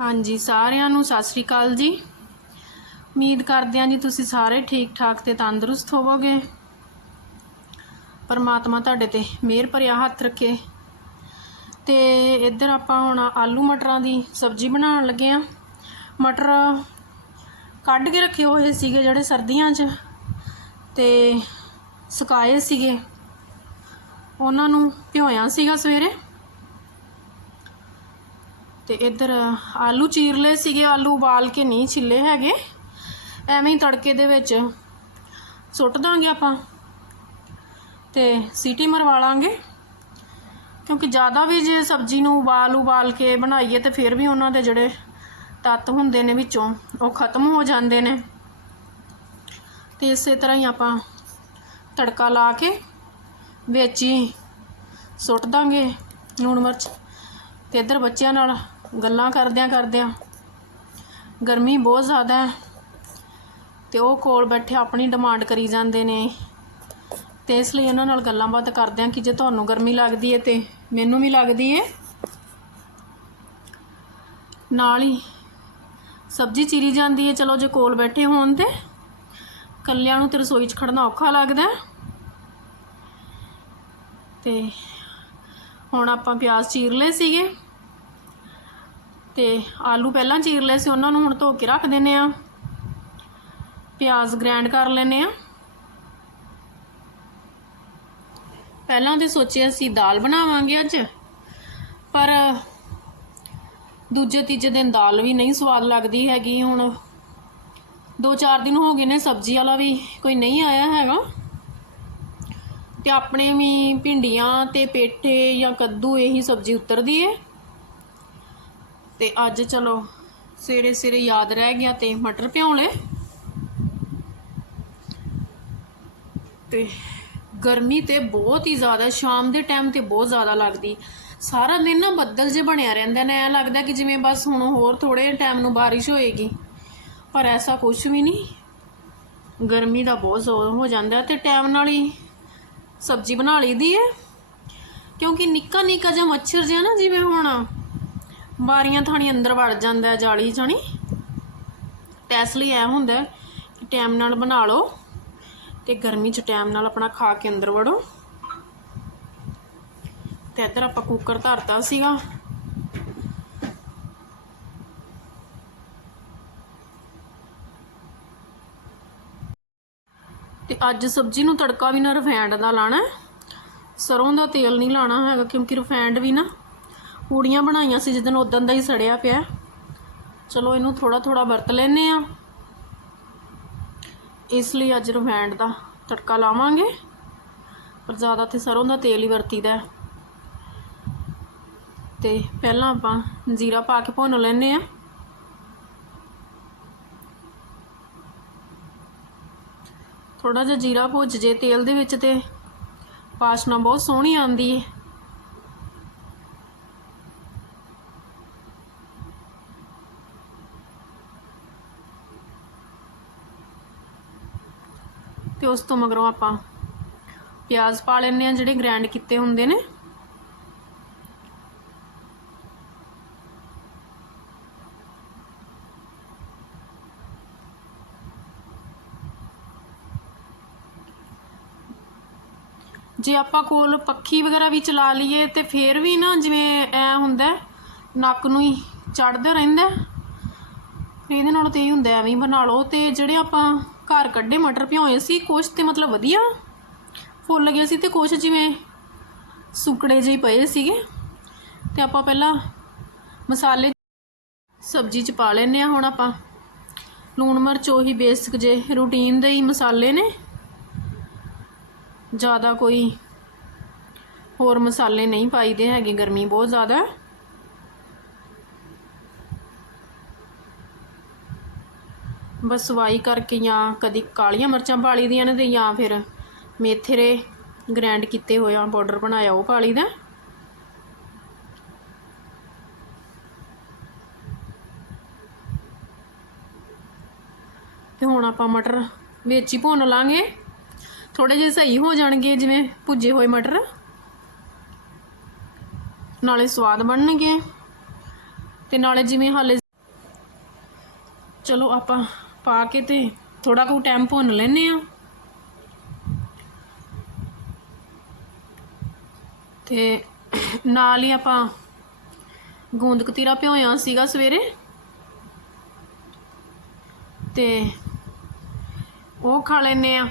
ਹਾਂਜੀ, ਸਾਰਿਆਂ ਨੂੰ ਸਤਿ ਸ੍ਰੀ ਅਕਾਲ ਜੀ। ਉਮੀਦ ਕਰਦੇ ਹਾਂ ਜੀ ਤੁਸੀਂ ਸਾਰੇ ਠੀਕ ਠਾਕ ਤੇ ਤੰਦਰੁਸਤ ਹੋਵੋਗੇ। ਪਰਮਾਤਮਾ ਤੁਹਾਡੇ ਤੇ ਮਿਹਰ ਭਰਿਆ ਹੱਥ ਰੱਖੇ। ਤੇ ਇੱਧਰ ਆਪਾਂ ਹੁਣ ਆਲੂ ਮਟਰਾਂ ਦੀ ਸਬਜ਼ੀ ਬਣਾਉਣ ਲੱਗੇ ਆ ਮਟਰ ਕੱਢ ਕੇ ਰੱਖੇ ਹੋਏ ਸੀਗੇ ਜਿਹੜੇ ਸਰਦੀਆਂ 'ਚ ਤੇ ਸੁਕਾਏ ਸੀਗੇ। ਉਹਨਾਂ ਨੂੰ ਭਿਓਇਆ ਸੀਗਾ ਸਵੇਰੇ। ਤੇ ਇੱਧਰ ਆਲੂ ਚੀਰ ਲਏ ਸੀਗੇ, ਆਲੂ ਉਬਾਲ ਕੇ ਨਹੀਂ ਛਿੱਲੇ ਹੈਗੇ। ਐਵੇਂ ਹੀ ਤੜਕੇ ਦੇ ਵਿੱਚ ਸੁੱਟ ਦਾਂਗੇ ਆਪਾਂ ਤੇ ਸੀਟੀ ਮਰਵਾ ਲਾਂਗੇ ਕਿਉਂਕਿ ਜ਼ਿਆਦਾ ਵੀ ਜੇ ਸਬਜ਼ੀ ਨੂੰ ਉਬਾਲ ਉਬਾਲ ਕੇ ਬਣਾਈਏ ਤੇ ਫਿਰ ਵੀ ਉਹਨਾਂ ਦੇ ਜਿਹੜੇ ਤੱਤ ਹੁੰਦੇ ਨੇ ਵਿੱਚੋਂ, ਉਹ ਖਤਮ ਹੋ ਜਾਂਦੇ ਨੇ। ਤੇ ਇਸੇ ਤਰ੍ਹਾਂ ਹੀ ਆਪਾਂ ਤੜਕਾ ਲਾ ਕੇ ਵਿੱਚ ਹੀ ਸੁੱਟ ਦਾਂਗੇ ਲੂਣ ਮਿਰਚ। ਤੇ ਇੱਧਰ ਬੱਚਿਆਂ ਨਾਲ ਗੱਲਾਂ ਕਰਦਿਆਂ ਕਰਦਿਆਂ। ਗਰਮੀ ਬਹੁਤ ਜ਼ਿਆਦਾ ਹੈ ਤੇ ਉਹ ਕੋਲ ਬੈਠੇ ਆਪਣੀ ਡਿਮਾਂਡ ਕਰੀ ਜਾਂਦੇ ਨੇ। ਤੇ ਇਸ ਲਈ ਉਹਨਾਂ ਨਾਲ ਗੱਲਾਂ ਬਾਤ ਕਰਦਿਆਂ ਕਿ ਜੇ ਤੁਹਾਨੂੰ ਗਰਮੀ ਲੱਗਦੀ ਹੈ ਤੇ ਮੈਨੂੰ ਵੀ ਲੱਗਦੀ ਹੈ। ਨਾਲ ਹੀ ਸਬਜ਼ੀ ਚੀਰੀ ਜਾਂਦੀ ਹੈ, ਚਲੋ ਜੇ ਕੋਲ ਬੈਠੇ ਹੋਣ ਤੇ। ਕੱਲਿਆਂ ਨੂੰ ਤੇ ਰਸੋਈ 'ਚ ਖੜਨਾ ਔਖਾ ਲੱਗਦਾ ਹੈ। ਤੇ ਹੁਣ ਆਪਾਂ ਪਿਆਜ਼ ਚੀਰ ਲਏ ਸੀਗੇ। ਤੇ ਆਲੂ ਪਹਿਲਾਂ ਚੀਰ ਲਏ ਸੀ, ਉਹਨਾਂ ਨੂੰ ਹੁਣ ਧੋ ਕੇ ਰੱਖ ਦਿੰਨੇ ਆ ਪਿਆਜ਼ ਗ੍ਰਾਈਂਡ ਕਰ ਲੈਨੇ ਆ ਪਹਿਲਾਂ ਤੇ ਸੋਚਿਆ ਸੀ ਦਾਲ ਬਣਾਵਾਂਗੇ ਅੱਜ, ਪਰ ਦੂਜੇ ਤੀਜੇ ਦਿਨ ਦਾਲ ਵੀ ਨਹੀਂ ਸਵਾਦ ਲੱਗਦੀ ਹੈਗੀ ਹੁਣ। ਦੋ ਚਾਰ ਦਿਨ ਹੋ ਗਏ ਨੇ, ਸਬਜ਼ੀ ਵਾਲਾ ਵੀ ਕੋਈ ਨਹੀਂ ਆਇਆ ਹੈਗਾ। ਤੇ ਆਪਣੇ ਵੀ ਭਿੰਡੀਆਂ ਤੇ ਪੇਠੇ ਜਾਂ ਕੱਦੂ ਇਹੀ ਸਬਜ਼ੀ ਉਤਰਦੀ ਏ। ਤੇ ਅੱਜ ਚਲੋ ਸਵੇਰੇ ਸਵੇਰੇ ਯਾਦ ਰਹਿ ਗਿਆ ਤੇ ਮਟਰ ਭਿਉਂ ਲਏ। ਤੇ ਗਰਮੀ ਤੇ ਬਹੁਤ ਹੀ ਜ਼ਿਆਦਾ, ਸ਼ਾਮ ਦੇ ਟਾਈਮ ਤੇ ਬਹੁਤ ਜ਼ਿਆਦਾ ਲੱਗਦੀ। ਸਾਰਾ ਦਿਨ ਨਾ ਬੱਦਲ ਜੇ ਬਣਿਆ ਰਹਿੰਦਾ ਨੇ, ਐ ਲੱਗਦਾ ਕਿ ਜਿਵੇਂ ਬਸ ਹੁਣ ਹੋਰ ਥੋੜੇ ਟਾਈਮ ਨੂੰ ਬਾਰਿਸ਼ ਹੋਏਗੀ। ਪਰ ਐਸਾ ਕੁਝ ਵੀ ਨਹੀਂ। ਗਰਮੀ ਦਾ ਬਹੁਤ ਜ਼ੋਰ ਹੋ ਜਾਂਦਾ ਤੇ ਟਾਈਮ ਨਾਲ ਹੀ ਸਬਜ਼ੀ ਬਣਾ ਲਈਦੀ ਹੈ। ਕਿਉਂਕਿ ਨਿੱਕਾ ਨਿੱਕਾ ਜਿਹਾ ਮੱਛਰ ਜਿਹਾ ਨਾ, ਜਿਵੇਂ ਹੁਣ ਬਾਰੀਆਂ ਥਾਣੀ ਅੰਦਰ ਵੜ ਜਾਂਦਾ ਹੈ ਜਾਲੀ ਜਾਣੀ। ਤੇ ਇਸ ਲਈ ਐ ਹੁੰਦਾ ਕਿ ਟਾਈਮ ਨਾਲ ਬਣਾ ਲਓ ਤੇ ਗਰਮੀ 'ਚ ਟਾਈਮ ਨਾਲ ਆਪਣਾ ਖਾ ਕੇ ਅੰਦਰ ਵੜੋ। ਤੇ ਇੱਧਰ ਆਪਾਂ ਕੁੱਕਰ ਧਰਤਾ ਸੀਗਾ। ਤੇ ਅੱਜ ਸਬਜ਼ੀ ਨੂੰ ਤੜਕਾ ਵੀ ਨਾ ਰਫੈਂਡ ਦਾ ਲਾਣਾ ਸਰੋਂ ਦਾ ਤੇਲ ਨਹੀਂ ਲਾਣਾ ਹੈਗਾ ਕਿਉਂਕਿ ਰਫੈਂਡ ਵੀ ਨਾ। ਪੂੜੀਆਂ ਬਣਾਈਆਂ ਸੀ, ਜਿੱਦਣ ਉਦੋਂ ਦਾ ਹੀ ਸੜਿਆ ਪਿਆ। ਚਲੋ, ਇਹਨੂੰ ਥੋੜਾ ਥੋੜਾ ਵਰਤ ਲੈਨੇ ਆ ਇਸ ਲਈ ਅੱਜ ਰਿਫਾਈਂਡ ਦਾ ਤੜਕਾ ਲਾਵਾਂਗੇ। ਪਰ ਜ਼ਿਆਦਾ ਤੇ ਸਰੋਂ ਦਾ ਤੇਲ ਹੀ ਵਰਤੀਦਾ ਹੈ। ਤੇ ਪਹਿਲਾਂ ਆਪਾਂ ਜੀਰਾ ਪਾ ਕੇ ਭੁੰਨ ਲੈਨੇ ਆ ਥੋੜਾ ਜਿਹਾ ਜੀਰਾ ਭੁੱਜ ਜੇ ਤੇਲ ਦੇ ਵਿੱਚ ਤੇ ਪਾਸ਼ਨਾ ਬਹੁਤ ਸੋਹਣੀ ਆਉਂਦੀ ਹੈ ਤੇ ਉਸ ਤੋਂ ਮਗਰੋਂ ਆਪਾਂ ਪਿਆਜ਼ ਪਾ ਲੈਣੇ ਆ ਜਿਹੜੇ ਗ੍ਰਾਈਂਡ ਕੀਤੇ ਹੁੰਦੇ ਨੇ। ਜੇ ਆਪਾਂ ਕੋਲ ਪੱਖੀ ਵਗੈਰਾ ਵੀ ਚਲਾ ਲਈਏ, ਤੇ ਫੇਰ ਵੀ ਨਾ ਜਿਵੇਂ ਐ ਹੁੰਦਾ, ਨੱਕ ਨੂੰ ਹੀ ਚੜਦਾ ਰਹਿੰਦਾ। ਇਹਦੇ ਨਾਲ ਤੇ ਇਹ ਹੁੰਦਾ, ਐਵੇਂ ਬਣਾ ਲਓ। ਤੇ ਜਿਹੜੇ ਆਪਾਂ ਘਰ ਕੱਢੇ, ਮਟਰ ਭਿਓਏ ਸੀ, ਕੁਛ ਤੇ ਮਤਲਬ ਵਧੀਆ। ਫੁੱਲ ਗਏ ਸੀ ਤੇ ਕੁਛ ਜਿਵੇਂ ਸੁੱਕੜੇ ਜਿਹੇ ਪਏ ਸੀਗੇ। ਤੇ ਆਪਾਂ ਪਹਿਲਾਂ ਮਸਾਲੇ ਸਬਜ਼ੀ ਚ ਪਾ ਲੈਨੇ ਆ ਹੁਣ ਆਪਾਂ। ਲੂਣ ਮਿਰਚ, ਉਹੀ ਬੇਸਿਕ ਜੇ ਰੂਟੀਨ ਦੇ ਹੀ ਮਸਾਲੇ ਨੇ। ਜ਼ਿਆਦਾ ਕੋਈ ਹੋਰ ਮਸਾਲੇ ਨਹੀਂ ਪਾਈਦੇ ਹੈਗੇ, ਗਰਮੀ ਬਹੁਤ ਜ਼ਿਆਦਾ। ਬਸ ਸਵਾਈ ਕਰਕੇ ਜਾਂ ਕਦੀ ਕਾਲੀਆਂ ਮਿਰਚਾਂ ਪਾ ਲਈ ਦੀਆਂ ਨੇ ਤੇ ਜਾਂ ਫਿਰ ਮੇਥਰੇ ਗ੍ਰੈਂਡ ਕੀਤੇ ਹੋਇਆ ਪਾਊਡਰ ਬਣਾਇਆ ਉਹ ਪਾ ਲਈਦਾ ਤੇ ਹੁਣ ਆਪਾਂ ਮਟਰ ਵਿੱਚ ਹੀ ਭੁੰਨ ਲਾਂਗੇ। ਥੋੜੇ ਜਿਹੇ ਸਹੀ ਹੋ ਜਾਣਗੇ ਜਿਵੇਂ ਭੁੱਜੇ ਹੋਏ ਮਟਰ। ਨਾਲੇ ਸਵਾਦ ਬਣਨਗੇ। ਤੇ ਨਾਲੇ ਜਿਵੇਂ ਹਾਲੇ ਚਲੋ ਆਪਾਂ ਪਾ ਕੇ ਤੇ ਥੋੜਾ ਕੁ ਟਾਈਮ ਭੁੰਨ ਲੈਨੇ ਆ। ਤੇ ਨਾਲ ਹੀ ਆਪਾਂ ਗੂੰਦ ਕਤੀਰਾ ਭਿਓਇਆ ਸੀਗਾ ਸਵੇਰੇ। ਤੇ ਉਹ ਖਾ ਲੈਨੇ ਆ।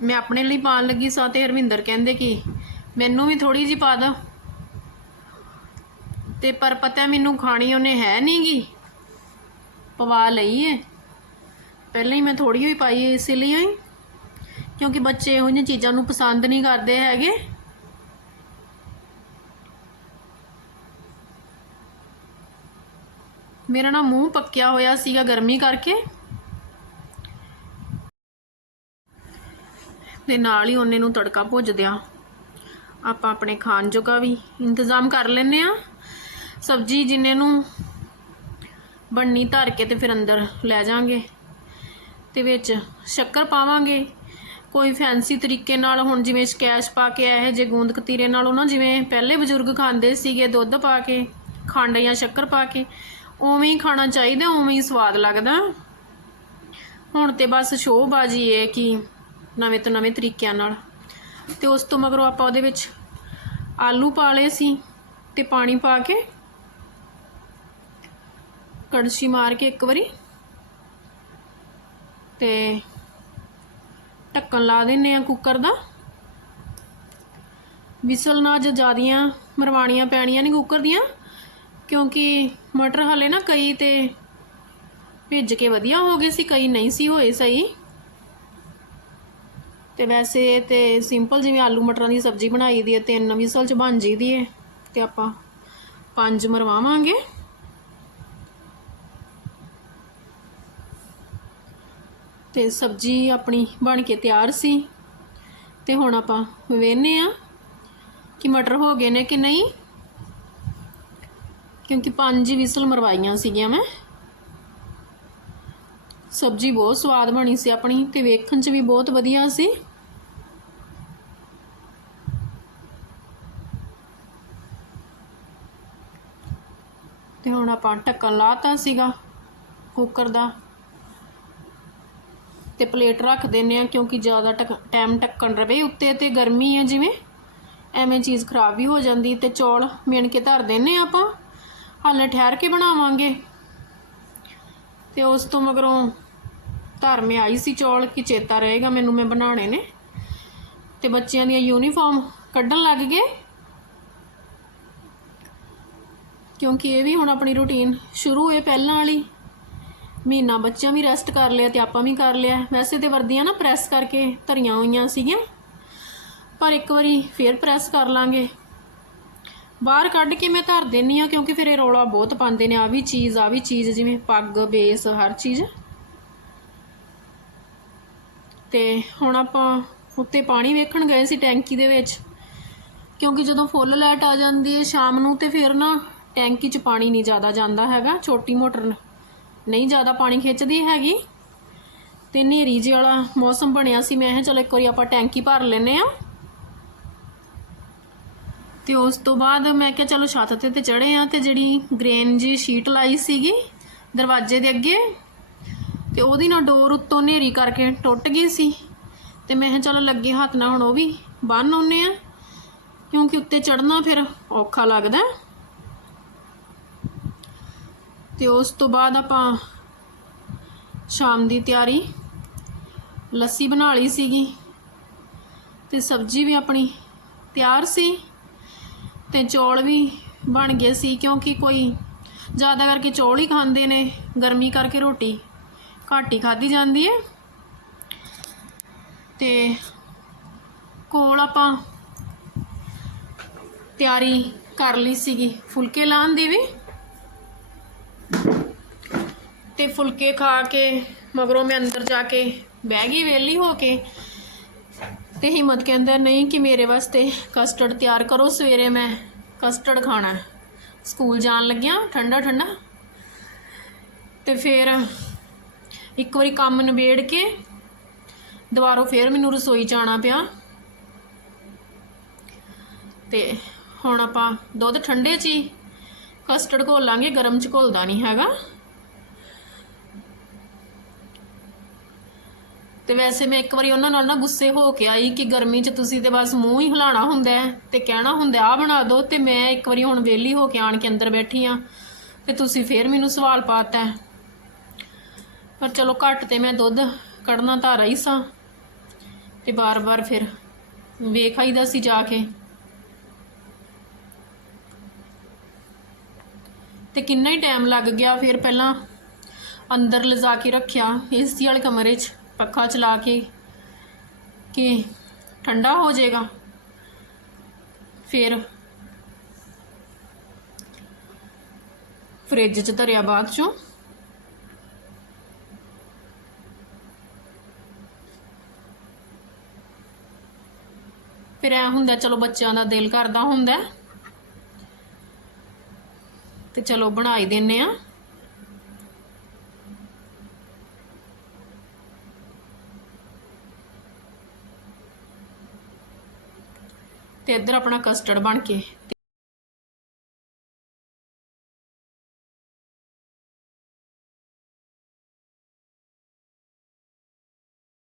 ਮੈਂ ਆਪਣੇ ਲਈ ਪਾਣ ਲੱਗੀ ਸਾਂ ਤੇ ਹਰਵਿੰਦਰ ਕਹਿੰਦੇ ਕਿ ਮੈਨੂੰ ਵੀ ਥੋੜੀ ਜੀ ਪਾ ਦੋ ਤੇ ਪਰ ਪਤਾ ਮੈਨੂੰ ਖਾਣੀ ਉਹਨੇ ਹੈ ਨਹੀਂਗੀ ਪਵਾ ਲਈ ਏ। ਪਹਿਲਾਂ ਹੀ ਮੈਂ ਥੋੜੀ ਹੋਈ ਪਾਈ ਇਸ ਲਈ ਹੀ ਕਿਉਂਕਿ ਬੱਚੇ ਇਹੋ ਜਿਹੀਆਂ ਚੀਜ਼ਾਂ ਨੂੰ ਪਸੰਦ ਨਹੀਂ ਕਰਦੇ ਹੈਗੇ। ਮੇਰਾ ਨਾ ਮੂੰਹ ਪੱਕਿਆ ਹੋਇਆ ਸੀਗਾ ਗਰਮੀ ਕਰਕੇ। ਤੇ ਨਾਲ ਹੀ ਉਹਨੇ ਨੂੰ ਤੜਕਾ ਭੁੱਜ ਭੁੱਜਦਿਆਂ। ਆਪਾਂ ਆਪਣੇ ਖਾਣ ਜੋਗਾ ਵੀ ਇੰਤਜ਼ਾਮ ਕਰ ਲੈਨੇ ਆ ਸਬਜੀ ਜਿੰਨੇ ਨੂੰ ਬਣਨੀ ਧਰ ਕੇ ਤੇ ਫਿਰ ਅੰਦਰ ਲੈ ਜਾਾਂਗੇ ਤੇ ਵਿੱਚ ਸ਼ੱਕਰ ਪਾਵਾਂਗੇ। ਕੋਈ ਫੈਂਸੀ ਤਰੀਕੇ ਨਾਲ ਹੁਣ ਜਿਵੇਂ ਸਕੈਸ਼ ਪਾ ਕੇ ਆਏ ਜੇ ਗੂੰਦ ਕਤੀਰੇ ਨਾਲ, ਉਹ ਨਾ ਜਿਵੇਂ ਪਹਿਲੇ ਬਜ਼ੁਰਗ ਖਾਂਦੇ ਸੀਗੇ ਦੁੱਧ ਪਾ ਕੇ, ਖੰਡ ਜਾਂ ਸ਼ੱਕਰ ਪਾ ਕੇ, ਉਵੇਂ ਹੀ ਖਾਣਾ ਚਾਹੀਦਾ, ਉਵੇਂ ਹੀ ਸਵਾਦ ਲੱਗਦਾ। ਹੁਣ ਤੇ ਬਸ ਸ਼ੋਅਬਾਜ਼ੀ ਏ ਕਿ ਨਵੇਂ ਤੋਂ ਨਵੇਂ ਤਰੀਕਿਆਂ ਨਾਲ। ਤੇ ਉਸ ਤੋਂ ਮਗਰੋਂ ਆਪਾਂ ਉਹਦੇ ਵਿੱਚ ਆਲੂ ਪਾ ਲਏ ਸੀ ਤੇ ਪਾਣੀ ਪਾ ਕੇ ਕੜਛੀ ਮਾਰ ਕੇ ਇੱਕ ਵਾਰੀ ਤੇ ਢੱਕਣ ਲਾ ਦਿੰਨੇ ਆ ਕੁੱਕਰ ਦਾ। ਵਿਸਲ ਨਾ ਜਿਆਦੀਆਂ ਮਰਵਾਣੀਆਂ ਪੈਣੀਆਂ ਨਹੀਂ ਕੁੱਕਰ ਦੀਆਂ, ਕਿਉਂਕਿ ਮਟਰ ਹਲੇ ਨਾ ਕਈ ਤੇ ਭਿੱਜ ਕੇ ਵਧੀਆ ਹੋ ਗਏ ਸੀ, ਕਈ ਨਹੀਂ ਸੀ ਹੋਏ ਸਹੀ। ਤੇ ਵੈਸੇ ਤੇ ਸਿੰਪਲ ਜਿਵੇਂ ਆਲੂ ਮਟਰਾਂ ਦੀ ਸਬਜ਼ੀ ਬਣਾਈ ਦੀ ਹੈ, ਤਿੰਨ ਵਿਸਲ ਚ ਬਣ ਜੀਦੀ ਹੈ ਤੇ ਆਪਾਂ ਪੰਜ ਮਰਵਾਵਾਂਗੇ। ਤੇ ਸਬਜ਼ੀ ਆਪਣੀ ਬਣ ਕੇ ਤਿਆਰ ਸੀ। ਤੇ ਹੁਣ ਆਪਾਂ ਵੇਖਨੇ ਆ ਕਿ ਮਟਰ ਹੋ ਗਏ ਨੇ ਕਿ ਨਹੀਂ। ਕਿਉਂਕਿ ਪੰਜ ਹੀ ਵਿਸਲ ਮਰਵਾਈਆਂ ਸੀਗੀਆਂ ਮੈਂ। ਸਬਜ਼ੀ ਬਹੁਤ ਸਵਾਦ ਬਣੀ ਸੀ ਆਪਣੀ ਤੇ ਵੇਖਣ 'ਚ ਵੀ ਬਹੁਤ ਵਧੀਆ ਸੀ। ਤੇ ਹੁਣ ਆਪਾਂ ਢੱਕਣ ਲਾਤਾ ਸੀਗਾ ਕੁੱਕਰ ਦਾ। ਤੇ ਪਲੇਟ ਰੱਖ ਦਿੰਨੇ ਆ ਕਿਉਂਕਿ ਜ਼ਿਆਦਾ ਟਾਈਮ ਢੱਕਣ ਰਵੇ। ਉੱਤੇ ਤੇ ਗਰਮੀ ਹੈ ਜਿਵੇਂ। ਐਵੇਂ ਚੀਜ਼ ਖਰਾਬ ਵੀ ਹੋ ਜਾਂਦੀ ਤੇ ਚੌਲ ਮਿਣ ਕੇ ਧਰ ਦਿੰਨੇ ਆ ਆਪਾਂ। ਹਾਲੇ ਠਹਿਰ ਕੇ ਬਣਾਵਾਂਗੇ। ਤੇ ਉਸ ਤੋਂ ਮਗਰੋਂ ਧਰ ਮੈਂ ਆਈ ਸੀ ਚੌਲ ਕਿ ਚੇਤਾ ਰਹੇਗਾ ਮੈਨੂੰ, ਮੈਂ ਬਣਾਉਣੇ ਨੇ। ਤੇ ਬੱਚਿਆਂ ਦੀਆਂ ਯੂਨੀਫਾਰਮ ਕੱਢਣ ਲੱਗ ਗਏ। ਕਿਉਂਕਿ ਇਹ ਵੀ ਹੁਣ ਆਪਣੀ ਰੁਟੀਨ ਸ਼ੁਰੂ ਹੋਏ ਪਹਿਲਾਂ ਵਾਲੀ। ਮਹੀਨਾ ਬੱਚਿਆਂ ਵੀ ਰੈਸਟ ਕਰ ਲਿਆ ਤੇ ਆਪਾਂ ਵੀ ਕਰ ਲਿਆ। ਵੈਸੇ ਤੇ ਵਰਦੀਆਂ ਨਾ ਪ੍ਰੈਸ ਕਰਕੇ ਧਰੀਆਂ ਹੋਈਆਂ ਸੀਗੀਆਂ। ਪਰ ਇੱਕ ਵਾਰੀ ਫੇਰ ਪ੍ਰੈਸ ਕਰ ਲਾਂਗੇ। ਬਾਹਰ ਕੱਢ ਕੇ ਮੈਂ ਧਰ ਦਿੰਨੀ ਆ ਕਿਉਂਕਿ ਫਿਰ ਇਹ ਰੌਲਾ ਬਹੁਤ ਪਾਉਂਦੇ ਨੇ। ਆ ਵੀ ਚੀਜ਼, ਆ ਵੀ ਚੀਜ਼, ਜਿਵੇਂ ਪੱਗ, ਬੇਸ, ਹਰ ਚੀਜ਼। ਤੇ ਹੁਣ ਆਪਾਂ ਉੱਤੇ ਪਾਣੀ ਵੇਖਣ ਗਏ ਸੀ ਟੈਂਕੀ ਦੇ ਵਿੱਚ। ਕਿਉਂਕਿ ਜਦੋਂ ਫੁੱਲ ਲਾਈਟ ਆ ਜਾਂਦੀ ਹੈ ਸ਼ਾਮ ਨੂੰ ਤੇ ਫਿਰ ਨਾ ਟੈਂਕੀ 'ਚ ਪਾਣੀ ਨਹੀਂ ਜ਼ਿਆਦਾ ਜਾਂਦਾ ਹੈਗਾ, ਛੋਟੀ ਮੋਟਰ ਨਹੀਂ ਜ਼ਿਆਦਾ ਪਾਣੀ ਖਿੱਚਦੀ ਹੈਗੀ। ਤੇ ਨੇਰੀ ਜਿਹਾ ਵਾਲਾ ਮੌਸਮ ਬਣਿਆ ਸੀ। ਮੈਂ ਕਿਹਾ ਚਲੋ ਇੱਕ ਵਾਰੀ ਆਪਾਂ ਟੈਂਕੀ ਭਰ ਲੈਨੇ ਆ ਤੇ ਉਸ ਤੋਂ ਬਾਅਦ ਮੈਂ ਕਿਹਾ ਚਲੋ ਛੱਤ ਤੇ ਤੇ ਚੜੇ ਆ ਤੇ ਜਿਹੜੀ ਗ੍ਰੇਨ ਜੀ ਸ਼ੀਟ ਲਾਈ ਸੀਗੀ ਦਰਵਾਜ਼ੇ ਦੇ ਅੱਗੇ, ਤੇ ਉਹਦੀ ਨਾ ਡੋਰ ਉੱਤੋਂ ਨੇਰੀ ਕਰਕੇ ਟੁੱਟ ਗਈ ਸੀ। ਤੇ ਮੈਂ ਕਿਹਾ ਚਲੋ ਲੱਗੇ ਹੱਥ ਨਾਲ ਹੁਣ ਉਹ ਵੀ ਬੰਨ ਆਉਨੇ ਆ ਕਿਉਂਕਿ ਉੱਤੇ ਚੜਨਾ ਫਿਰ ਔਖਾ ਲੱਗਦਾ। ਤੇ ਉਸ ਤੋਂ ਬਾਅਦ ਆਪਾਂ ਸ਼ਾਮ ਦੀ ਤਿਆਰੀ ਲੱਸੀ ਬਣਾ ਲਈ ਸੀਗੀ ਤੇ ਸਬਜ਼ੀ ਵੀ ਆਪਣੀ ਤਿਆਰ ਸੀ ਤੇ ਚੌਲ ਵੀ ਬਣ ਗਏ ਸੀ ਕਿਉਂਕਿ ਕੋਈ ਜ਼ਿਆਦਾ ਕਰਕੇ ਚੌਲ ਹੀ ਖਾਂਦੇ ਨੇ, ਗਰਮੀ ਕਰਕੇ ਰੋਟੀ ਘੱਟ ਹੀ ਖਾਧੀ ਜਾਂਦੀ ਹੈ ਤੇ ਕੋਲ ਆਪਾਂ ਤਿਆਰੀ ਕਰ ਲਈ ਸੀਗੀ ਫੁਲਕੇ ਲਾਉਣ ਦੀ ਵੀ। ਤੇ ਫੁਲਕੇ ਖਾ ਕੇ, ਮਗਰੋਂ ਮੈਂ ਅੰਦਰ ਜਾ ਕੇ ਬਹਿ ਗਈ ਵੇਲੀ ਹੋ ਕੇ। ਤੇ ਹਿੰਮਤ ਕਹਿੰਦਾ, ਨਹੀਂ ਕਿ ਮੇਰੇ ਵਾਸਤੇ ਕਸਟਰਡ ਤਿਆਰ ਕਰੋ, ਸਵੇਰੇ ਮੈਂ ਕਸਟਰਡ ਖਾਣਾ ਸਕੂਲ ਜਾਣ ਲੱਗਿਆ, ਠੰਡਾ ਠੰਡਾ। ਤੇ ਫਿਰ ਇੱਕ ਵਾਰੀ ਕੰਮ ਨਿਬੇੜ ਕੇ ਦੁਬਾਰਾ ਫੇਰ ਮੈਨੂੰ ਰਸੋਈ 'ਚ ਆਉਣਾ ਪਿਆ। ਤੇ ਹੁਣ ਆਪਾਂ ਦੁੱਧ ਠੰਡੇ 'ਚ ਹੀ ਕਸਟਰਡ ਘੋਲਾਂਗੇ, ਗਰਮ 'ਚ ਘੋਲਦਾ ਨਹੀਂ ਹੈਗਾ। ਤੇ ਵੈਸੇ ਮੈਂ ਇੱਕ ਵਾਰੀ ਉਹਨਾਂ ਨਾਲ ਨਾ ਗੁੱਸੇ ਹੋ ਕੇ ਆਈ ਕਿ ਗਰਮੀ 'ਚ ਤੁਸੀਂ ਤੇ ਬਸ ਮੂੰਹ ਹੀ ਹਿਲਾਣਾ ਹੁੰਦਾ ਹੈ ਤੇ ਕਹਿਣਾ ਹੁੰਦਾ ਆ ਬਣਾ ਦਿਓ। ਤੇ ਮੈਂ ਇੱਕ ਵਾਰੀ ਹੁਣ ਵਿਹਲੀ ਹੋ ਕੇ ਆਣ ਕੇ ਅੰਦਰ ਬੈਠੀ ਆ ਤੇ ਤੁਸੀਂ ਫੇਰ ਮੈਨੂੰ ਸਵਾਲ ਪਾਤਾ ਹੈ। ਪਰ ਚਲੋ ਘੱਟ ਤੇ ਮੈਂ ਦੁੱਧ ਕੱਢਣਾ ਤਾਂ ਰਹੀ ਸਾਂ ਤੇ ਬਾਰ-ਬਾਰ ਫਿਰ ਵੇਖ ਆਈਦਾ ਸੀ ਜਾ ਕੇ। ਤੇ ਕਿੰਨਾ ਹੀ ਟਾਈਮ ਲੱਗ ਗਿਆ ਫਿਰ ਪਹਿਲਾਂ ਅੰਦਰ ਲਿਜਾ ਕੇ ਰੱਖਿਆ ਏਸੀ ਵਾਲੇ ਕਮਰੇ 'ਚ। ਪੱਖਾ ਚਲਾ ਕੇ ਕਿ ਠੰਡਾ ਹੋ ਜਾਏਗਾ। ਫਿਰ ਫ੍ਰਿਜ 'ਚ ਧਰਿਆ ਬਾਅਦ 'ਚੋਂ। ਫਿਰ ਐ ਹੁੰਦਾ, ਚਲੋ ਬੱਚਿਆਂ ਦਾ ਦਿਲ ਕਰਦਾ ਹੁੰਦਾ। ਹੈ। ਤੇ ਚਲੋ ਬਣਾਈ ਦਿੰਨੇ ਆ। ਤੇ ਇੱਧਰ ਆਪਣਾ ਕਸਟਰਡ ਬਣ ਕੇ